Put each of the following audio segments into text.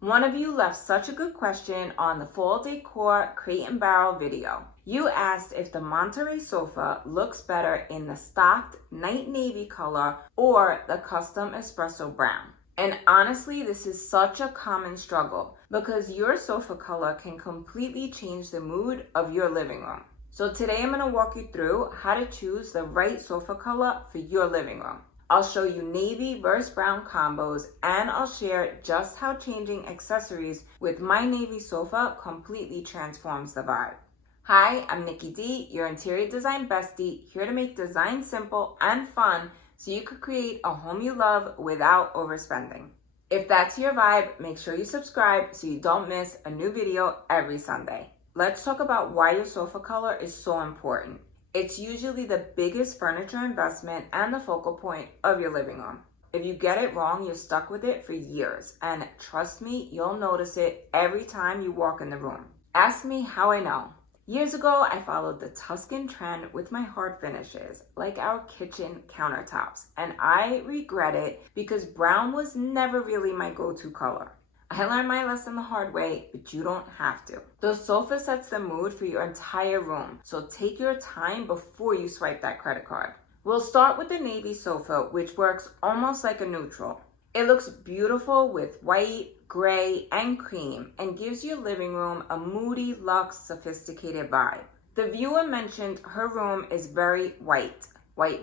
One of you left such a good question on the fall decor crate and barrel video. You asked if the Monterey sofa looks better in the stocked night navy color or the custom espresso brown. And honestly, this is such a common struggle because your sofa color can completely change the mood of your living room. So today I'm going to walk you through how to choose the right sofa color for your living room. I'll show you navy versus brown combos, and I'll share just how changing accessories with my navy sofa completely transforms the vibe. Hi, I'm Nikki D, your interior design bestie, here to make design simple and fun so you could create a home you love without overspending. If that's your vibe, make sure you subscribe so you don't miss a new video every Sunday. Let's talk about why your sofa color is so important. It's usually the biggest furniture investment and the focal point of your living room. If you get it wrong, you're stuck with it for years. And trust me, you'll notice it every time you walk in the room. Ask me how I know. Years ago, I followed the Tuscan trend with my hard finishes, like our kitchen countertops. And I regret it because brown was never really my go-to color. I learned my lesson the hard way, but you don't have to. The sofa sets the mood for your entire room, so take your time before you swipe that credit card. We'll start with the navy sofa, which works almost like a neutral. It looks beautiful with white, gray, and cream, and gives your living room a moody, luxe, sophisticated vibe. The viewer mentioned her room is very white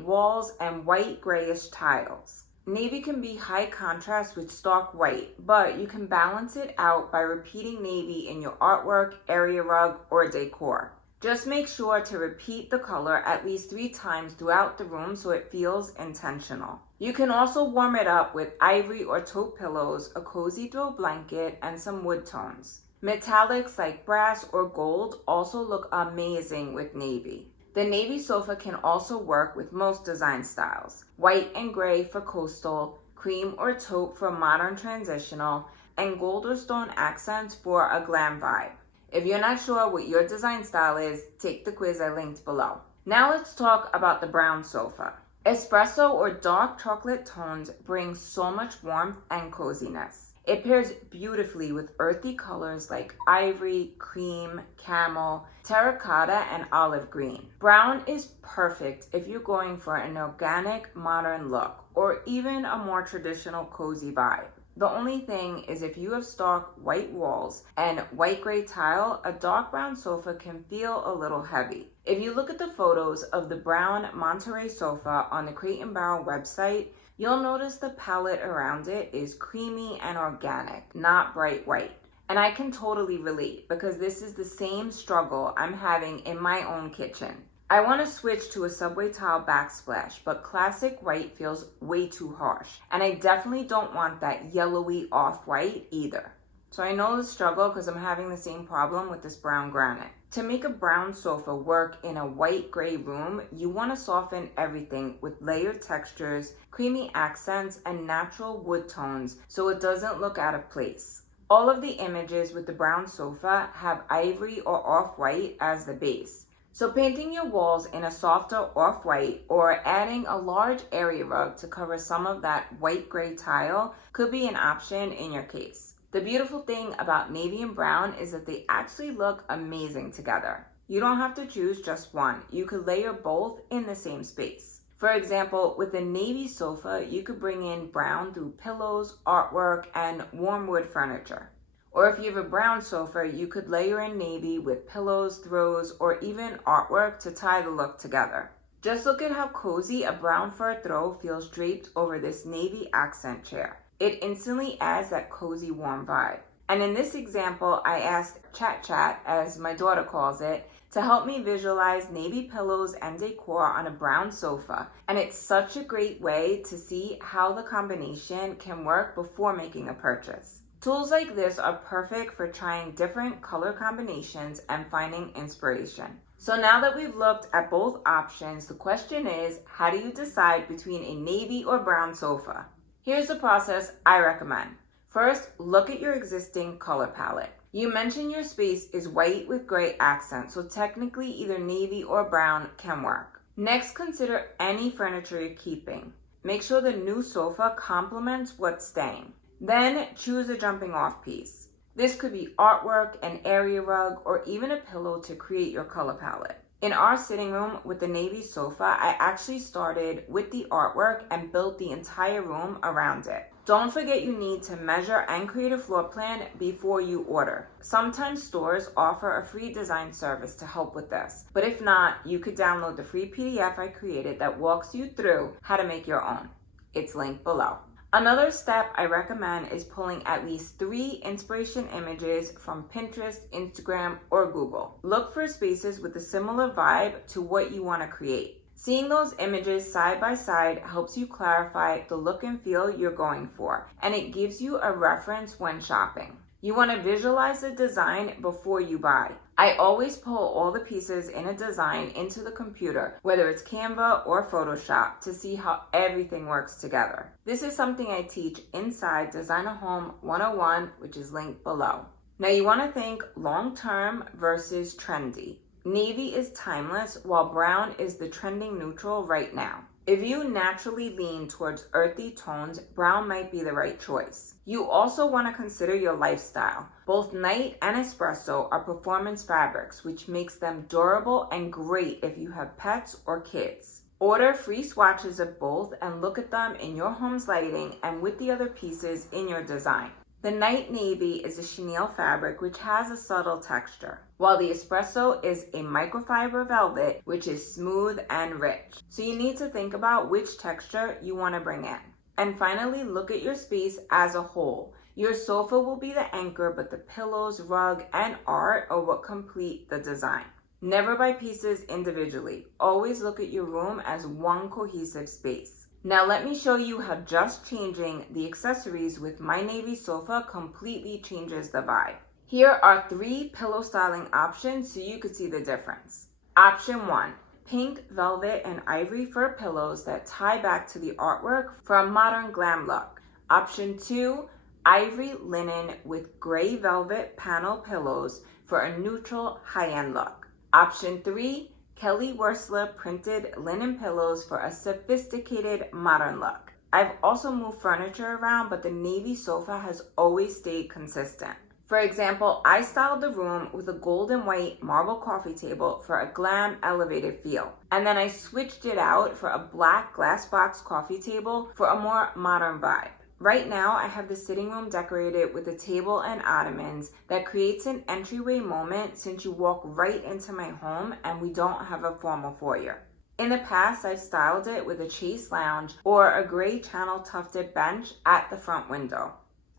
walls and white grayish tiles. Navy can be high contrast with stark white, but you can balance it out by repeating navy in your artwork, area rug, or decor. Just make sure to repeat the color at least 3 times throughout the room so it feels intentional. You can also warm it up with ivory or taupe pillows, a cozy throw blanket, and some wood tones. Metallics like brass or gold also look amazing with navy. The navy sofa can also work with most design styles. White and gray for coastal, cream or taupe for modern transitional, and gold or stone accents for a glam vibe. If you're not sure what your design style is, take the quiz I linked below. Now let's talk about the brown sofa. Espresso or dark chocolate tones bring so much warmth and coziness. It pairs beautifully with earthy colors like ivory, cream, camel, terracotta, and olive green. Brown is perfect if you're going for an organic, modern look, or even a more traditional, cozy vibe. The only thing is if you have stark white walls and white gray tile, a dark brown sofa can feel a little heavy. If you look at the photos of the brown Monterey sofa on the Crate and Barrel website, you'll notice the palette around it is creamy and organic, not bright white. And I can totally relate because this is the same struggle I'm having in my own kitchen. I want to switch to a subway tile backsplash, but classic white feels way too harsh. And I definitely don't want that yellowy off-white either. So I know the struggle because I'm having the same problem with this brown granite. To make a brown sofa work in a white-gray room, you want to soften everything with layered textures, creamy accents, and natural wood tones so it doesn't look out of place. All of the images with the brown sofa have ivory or off-white as the base. So painting your walls in a softer off-white or adding a large area rug to cover some of that white-gray tile could be an option in your case. The beautiful thing about navy and brown is that they actually look amazing together. You don't have to choose just one. You could layer both in the same space. For example, with a navy sofa, you could bring in brown through pillows, artwork, and warm wood furniture. Or if you have a brown sofa, you could layer in navy with pillows, throws, or even artwork to tie the look together. Just look at how cozy a brown fur throw feels draped over this navy accent chair. It instantly adds that cozy, warm vibe. And in this example, I asked Chat, as my daughter calls it, to help me visualize navy pillows and decor on a brown sofa. And it's such a great way to see how the combination can work before making a purchase. Tools like this are perfect for trying different color combinations and finding inspiration. So now that we've looked at both options, the question is, how do you decide between a navy or brown sofa? Here's the process I recommend. First, look at your existing color palette. You mentioned your space is white with gray accents, so technically either navy or brown can work. Next, consider any furniture you're keeping. Make sure the new sofa complements what's staying. Then choose a jumping off piece. This could be artwork, an area rug, or even a pillow to create your color palette. In our sitting room with the navy sofa, I actually started with the artwork and built the entire room around it. Don't forget you need to measure and create a floor plan before you order. Sometimes stores offer a free design service to help with this, but if not, you could download the free PDF I created that walks you through how to make your own. It's linked below. Another step I recommend is pulling at least 3 inspiration images from Pinterest, Instagram, or Google. Look for spaces with a similar vibe to what you want to create. Seeing those images side by side helps you clarify the look and feel you're going for, and it gives you a reference when shopping. You want to visualize the design before you buy. I always pull all the pieces in a design into the computer, whether it's Canva or Photoshop, to see how everything works together. This is something I teach inside Design a Home 101, which is linked below. Now you want to think long-term versus trendy. Navy is timeless, while brown is the trending neutral right now. If you naturally lean towards earthy tones, brown might be the right choice. You also want to consider your lifestyle. Both Night and Espresso are performance fabrics, which makes them durable and great if you have pets or kids. Order free swatches of both and look at them in your home's lighting and with the other pieces in your design. The Night Navy is a chenille fabric which has a subtle texture, while the Espresso is a microfiber velvet which is smooth and rich. So you need to think about which texture you want to bring in. And finally, look at your space as a whole. Your sofa will be the anchor, but the pillows, rug, and art are what complete the design. Never buy pieces individually. Always look at your room as one cohesive space. Now let me show you how just changing the accessories with my navy sofa completely changes the vibe. Here are 3 pillow styling options so you could see the difference. Option 1, pink, velvet, and ivory fur pillows that tie back to the artwork for a modern glam look. Option 2, ivory linen with gray velvet panel pillows for a neutral high-end look. Option 3, Kelly Wearstler printed linen pillows for a sophisticated modern look. I've also moved furniture around, but the navy sofa has always stayed consistent. For example, I styled the room with a gold and white marble coffee table for a glam elevated feel. And then I switched it out for a black glass box coffee table for a more modern vibe. Right now, I have the sitting room decorated with a table and ottomans that creates an entryway moment since you walk right into my home and we don't have a formal foyer. In the past, I've styled it with a chaise lounge or a gray channel tufted bench at the front window.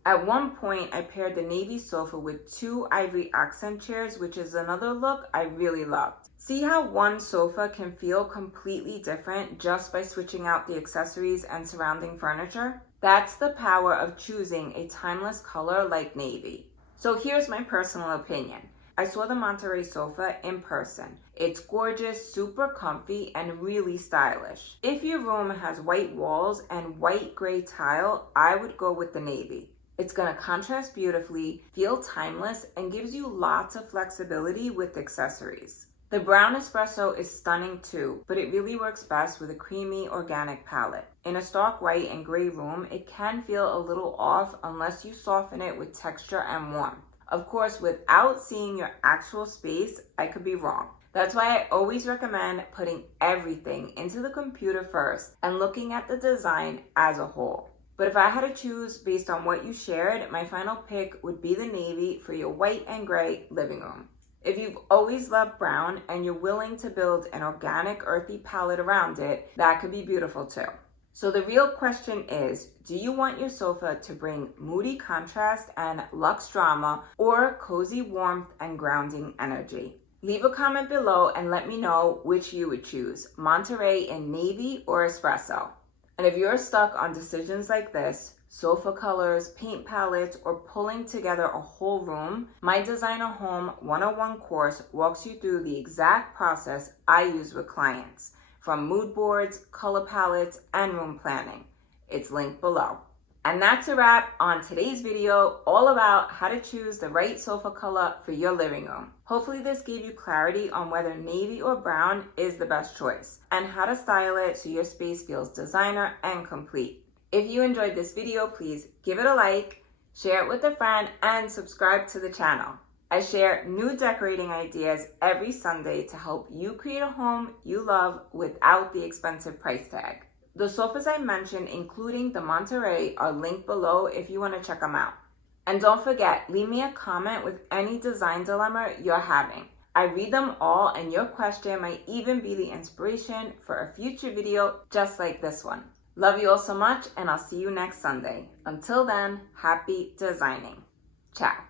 At one point, I paired the navy sofa with 2 ivory accent chairs, which is another look I really loved. See how one sofa can feel completely different just by switching out the accessories and surrounding furniture? That's the power of choosing a timeless color like navy. So here's my personal opinion. I saw the Monterey sofa in person. It's gorgeous, super comfy, and really stylish. If your room has white walls and white gray tile, I would go with the navy. It's going to contrast beautifully, feel timeless, and gives you lots of flexibility with accessories. The brown espresso is stunning too, but it really works best with a creamy organic palette. In a stark white and gray room, it can feel a little off unless you soften it with texture and warmth. Of course, without seeing your actual space, I could be wrong. That's why I always recommend putting everything into the computer first and looking at the design as a whole. But if I had to choose based on what you shared, my final pick would be the navy for your white and gray living room. If you've always loved brown and you're willing to build an organic, earthy palette around it, that could be beautiful too. So the real question is, do you want your sofa to bring moody contrast and luxe drama or cozy warmth and grounding energy? Leave a comment below and let me know which you would choose, Monterey in navy or espresso. And if you're stuck on decisions like this, sofa colors, paint palettes, or pulling together a whole room, my Design a Home 101 course walks you through the exact process I use with clients, from mood boards, color palettes, and room planning. It's linked below. And that's a wrap on today's video, all about how to choose the right sofa color for your living room. Hopefully this gave you clarity on whether navy or brown is the best choice, and how to style it so your space feels designer and complete. If you enjoyed this video, please give it a like, share it with a friend, and subscribe to the channel. I share new decorating ideas every Sunday to help you create a home you love without the expensive price tag. The sofas I mentioned, including the Monterey, are linked below if you want to check them out. And don't forget, leave me a comment with any design dilemma you're having. I read them all, and your question might even be the inspiration for a future video just like this one. Love you all so much, and I'll see you next Sunday. Until then, happy designing. Ciao.